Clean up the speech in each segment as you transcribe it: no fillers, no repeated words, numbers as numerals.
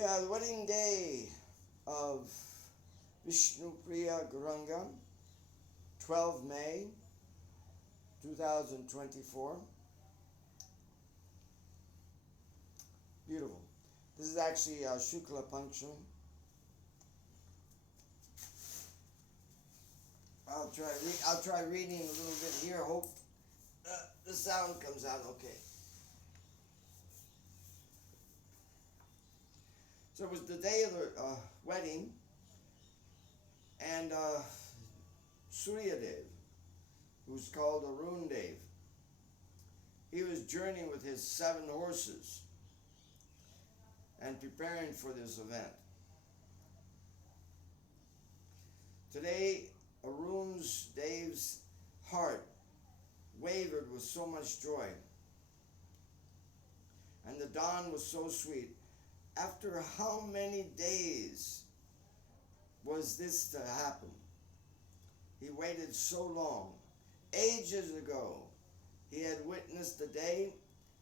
Yeah, the wedding day of Bishnupriya Guranga, 12 May 2024. Beautiful. This is actually Shukla Pancham. I'll try reading a little bit here. Hope the sound comes out okay. So it was the day of the wedding, and Suryadev, who's called Arun Dev, he was journeying with his 7 horses and preparing for this event. Today, Arun's Dev's heart wavered with so much joy, and the dawn was so sweet. After how many days was this to happen? He waited so long. Ages ago, he had witnessed the day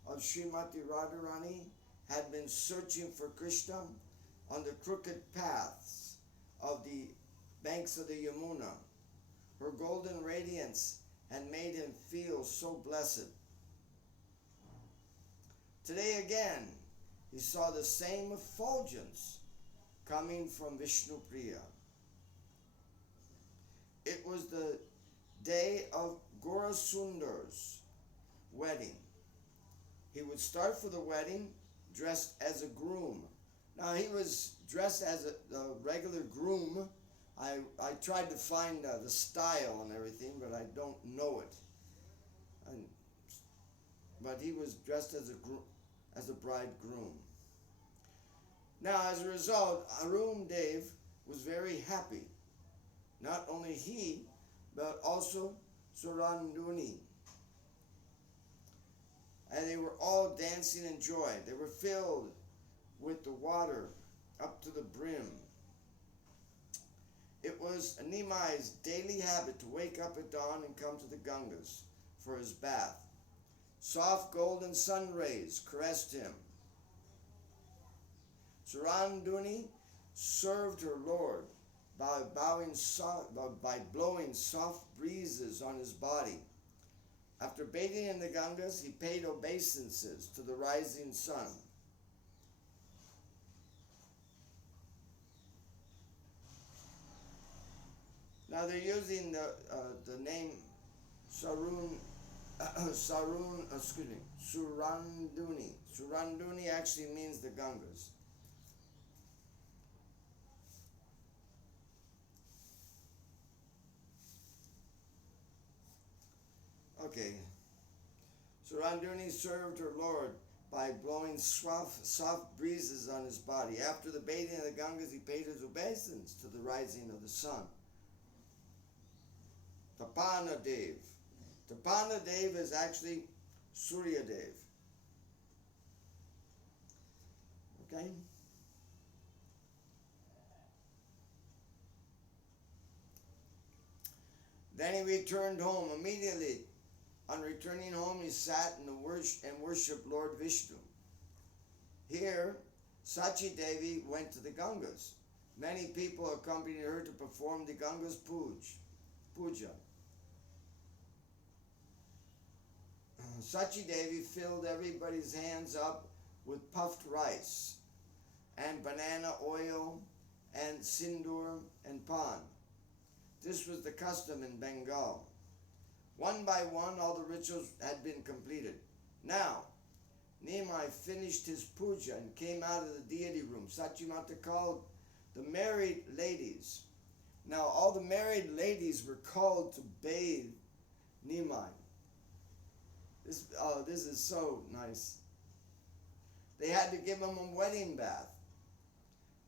of Srimati Radharani had been searching for Krishna on the crooked paths of the banks of the Yamuna. Her golden radiance had made him feel so blessed. Today again, he saw the same effulgence coming from Bishnupriya. It was the day of Gaurasundar's wedding. He would start for the wedding dressed as a groom. Now he was dressed as a regular groom. I tried to find the style and everything, but I don't know it. But he was dressed as a bridegroom. Now, as a result, Arun Dev was very happy. Not only he, but also Suranduni. And they were all dancing in joy. They were filled with the water up to the brim. It was Nimai's daily habit to wake up at dawn and come to the Gangas for his bath. Soft golden sun rays caressed him. Suranduni served her lord by blowing soft breezes on his body. After bathing in the Gangas, he paid obeisances to the rising sun. Now they're using the name Suranduni. Suranduni actually means the Gangas. Okay. Suranduni served her lord by blowing soft breezes on his body. After the bathing of the Gangas, he paid his obeisance to the rising of the sun. Tapana Dev. Tapana Dev is actually Surya Dev. Okay? Then he returned home immediately. On returning home, he sat and worshipped Lord Vishnu. Here, Sachi Devi went to the Gangas. Many people accompanied her to perform the Gangas puja. Sachi Devi filled everybody's hands up with puffed rice and banana oil and sindoor and pan. This was the custom in Bengal. One by one, all the rituals had been completed. Now, Nimai finished his puja and came out of the deity room. Sachimata called the married ladies. Now, all the married ladies were called to bathe Nimai. This is so nice. They had to give him a wedding bath.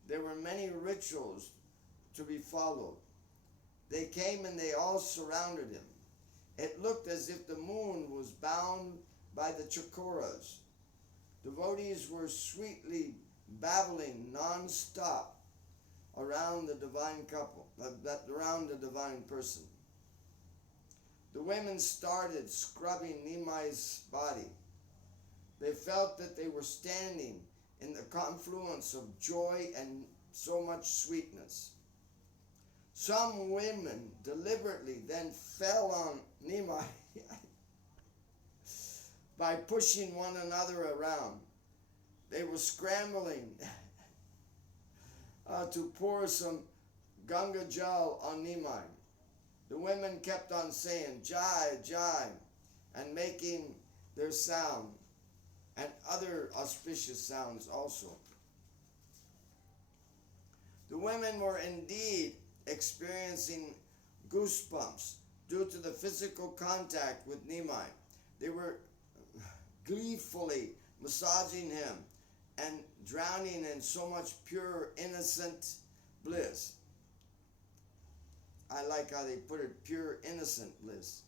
There were many rituals to be followed. They came and they all surrounded him. It looked as if the moon was bound by the chakoras. Devotees were sweetly babbling non-stop around the divine couple, around the divine person. The women started scrubbing Nimai's body. They felt that they were standing in the confluence of joy and so much sweetness. Some women deliberately then fell on Nimai by pushing one another around. They were scrambling to pour some Ganga Jal on Nimai. The women kept on saying, Jai, Jai, and making their sound and other auspicious sounds also. The women were indeed experiencing goosebumps due to the physical contact with Nimai. They were gleefully massaging him and drowning in so much pure, innocent bliss. I like how they put it, pure, innocent bliss.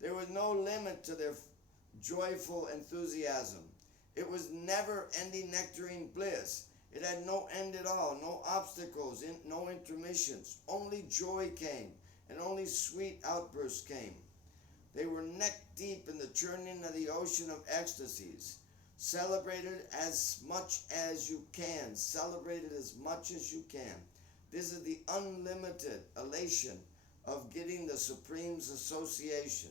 There was no limit to their joyful enthusiasm. It was never-ending nectarine bliss. It had no end at all, no obstacles, no intermissions. Only joy came, and only sweet outbursts came. They were neck-deep in the churning of the ocean of ecstasies. Celebrate it as much as you can. Celebrate it as much as you can. This is the unlimited elation of getting the Supreme's association.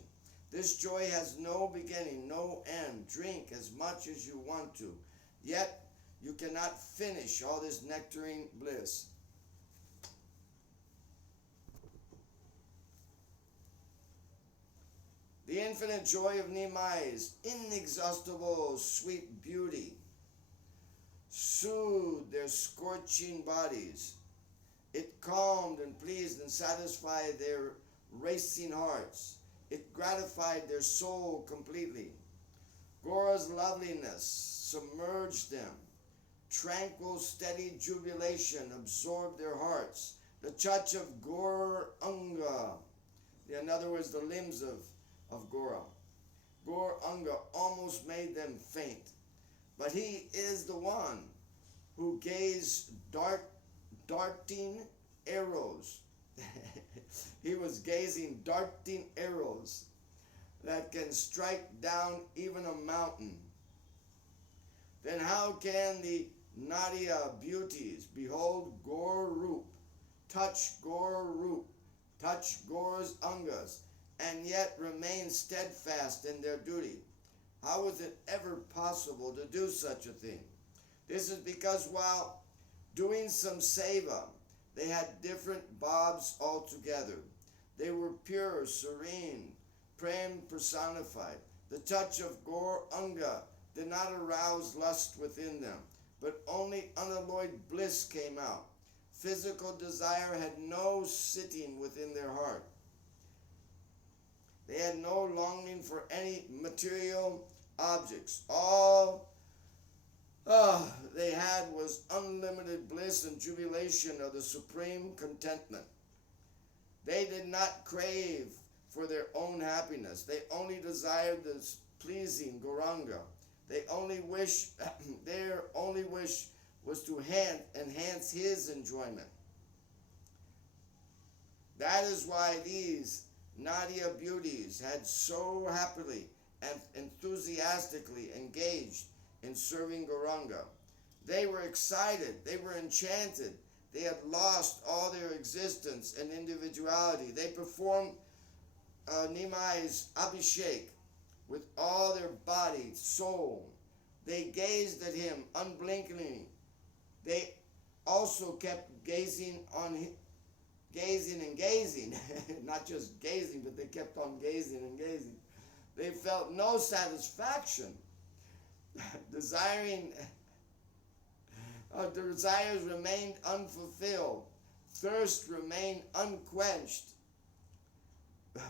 This joy has no beginning, no end. Drink as much as you want to. Yet you cannot finish all this nectarine bliss. The infinite joy of Nimai's inexhaustible sweet beauty soothed their scorching bodies. It calmed and pleased and satisfied their racing hearts. It gratified their soul completely. Gaura's loveliness submerged them. Tranquil, steady jubilation absorbed their hearts. The touch of Gaur Anga, in other words, the limbs of Gaura. Gaur Anga almost made them faint. But he is the one who gazed darting arrows. He was gazing darting arrows that can strike down even a mountain. Then how can the Nadia beauties behold Gaur Roop, touch Gaur Roop, touch Gaur's Angas, and yet remain steadfast in their duty? How is it ever possible to do such a thing? This is because while doing some seva, they had different bobs altogether. They were pure, serene, prem personified. The touch of Gaur Anga did not arouse lust within them, but only unalloyed bliss came out. Physical desire had no sitting within their heart. They had no longing for any material objects. All they had was unlimited bliss and jubilation of the supreme contentment. They did not crave for their own happiness. They only desired the pleasing Gauranga. Their only wish was to enhance his enjoyment. That is why these Nadia beauties had so happily and enthusiastically engaged in serving Gauranga. They were excited, they were enchanted, they had lost all their existence and individuality. They performed Nimai's Abhishek with all their body, soul. They gazed at him unblinkingly. They also kept gazing on him, gazing and gazing, not just gazing, but they kept on gazing and gazing. They felt no satisfaction. The desires remained unfulfilled. Thirst remained unquenched.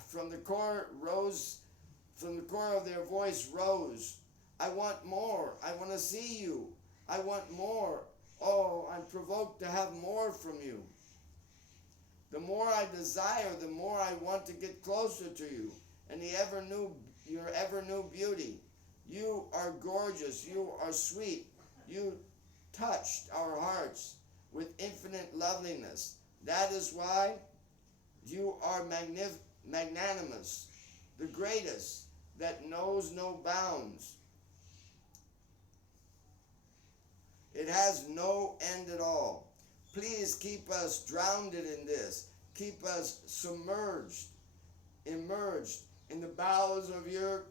From the core of their voice rose, I want more. I want to see you. I want more. Oh, I'm provoked to have more from you. The more I desire, the more I want to get closer to you and your ever new beauty. You are gorgeous. You are sweet. You touched our hearts with infinite loveliness. That is why you are magnanimous, the greatest that knows no bounds. It has no end at all. Please keep us drowned in this. Keep us submerged, immersed in the bowels of your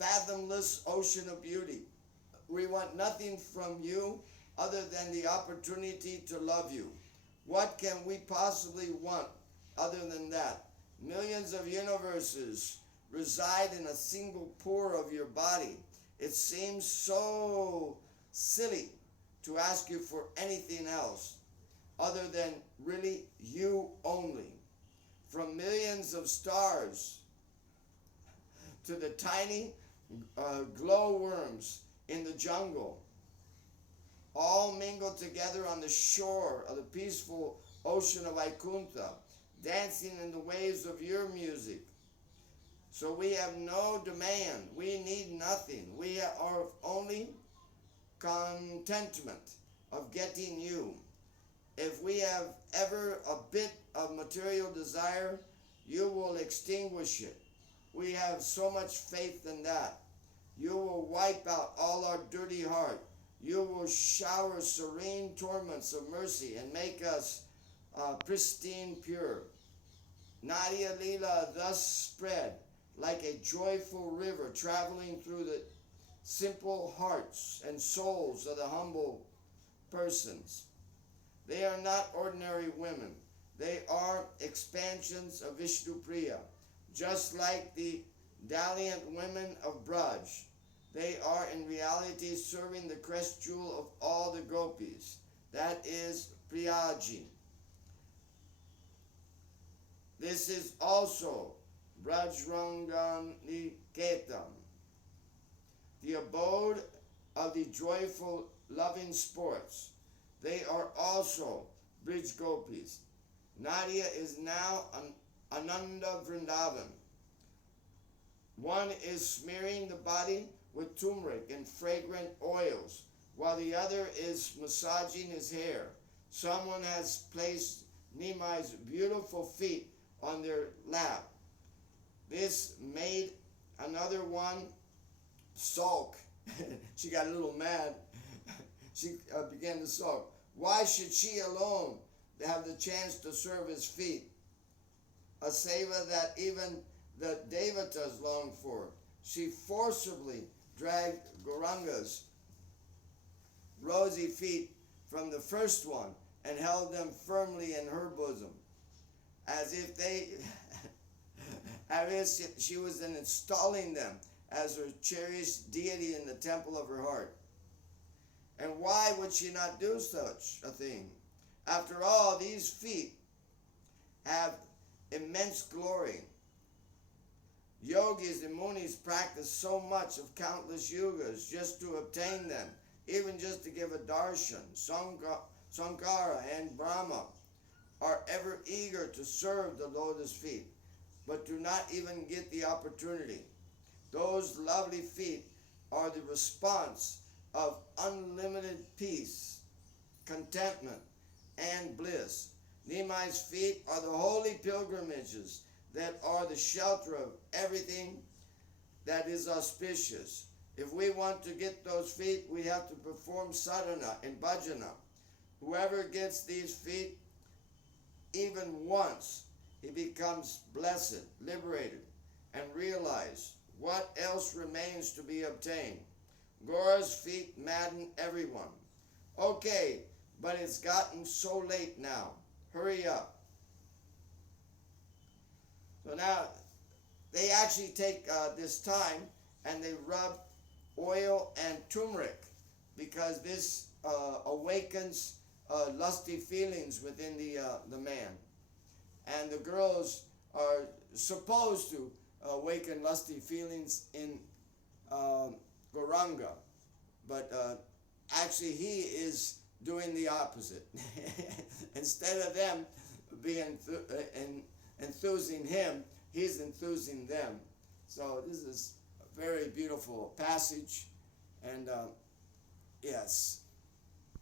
fathomless ocean of beauty. We want nothing from you other than the opportunity to love you. What can we possibly want other than that? Millions of universes reside in a single pore of your body. It seems so silly to ask you for anything else other than really you only. From millions of stars to the tiny glowworms in the jungle, all mingled together on the shore of the peaceful ocean of Vaikuntha, dancing in the waves of your music. So we have no demand. We need nothing. We are only contentment of getting you. If we have ever a bit of material desire, you will extinguish it. We have so much faith in that. You will wipe out all our dirty heart. You will shower serene torments of mercy and make us pristine pure. Nadia Lila thus spread like a joyful river traveling through the simple hearts and souls of the humble persons. They are not ordinary women. They are expansions of Vishnupriya, just like the Daliant women of Braj. They are in reality serving the crest jewel of all the gopis, that is Priyaji. This is also Brajrangan Niketam, the abode of the joyful loving sports. They are also Brij Gopis. Nadia is now Ananda Vrindavan. One is smearing the body with turmeric and fragrant oils, while the other is massaging his hair. Someone has placed Nimai's beautiful feet on their lap. This made another one sulk. She got a little mad. She began to sulk. Why should she alone have the chance to serve his feet? A seva that even the Devatas longed for. She forcibly dragged Gauranga's rosy feet from the first one and held them firmly in her bosom, as if she was installing them as her cherished deity in the temple of her heart. And why would she not do such a thing? After all, these feet have immense glory. Yogis and munis practice so much of countless yugas just to obtain them, even just to give a darshan. Sankara and Brahma are ever eager to serve the lotus feet, but do not even get the opportunity. Those lovely feet are the response of unlimited peace, contentment, and bliss. Nimai's feet are the holy pilgrimages that are the shelter of everything that is auspicious. If we want to get those feet, we have to perform sadhana and bhajana. Whoever gets these feet even once, he becomes blessed, liberated, and realized what else remains to be obtained. Gaura's feet madden everyone. Okay, but it's gotten so late now. Hurry up. So now, they actually take this time and they rub oil and turmeric because this awakens lusty feelings within the man. And the girls are supposed to awaken lusty feelings in Gauranga, but actually he is doing the opposite. Instead of them being enthusing him, he's enthusing them. So this is a very beautiful passage, and yes,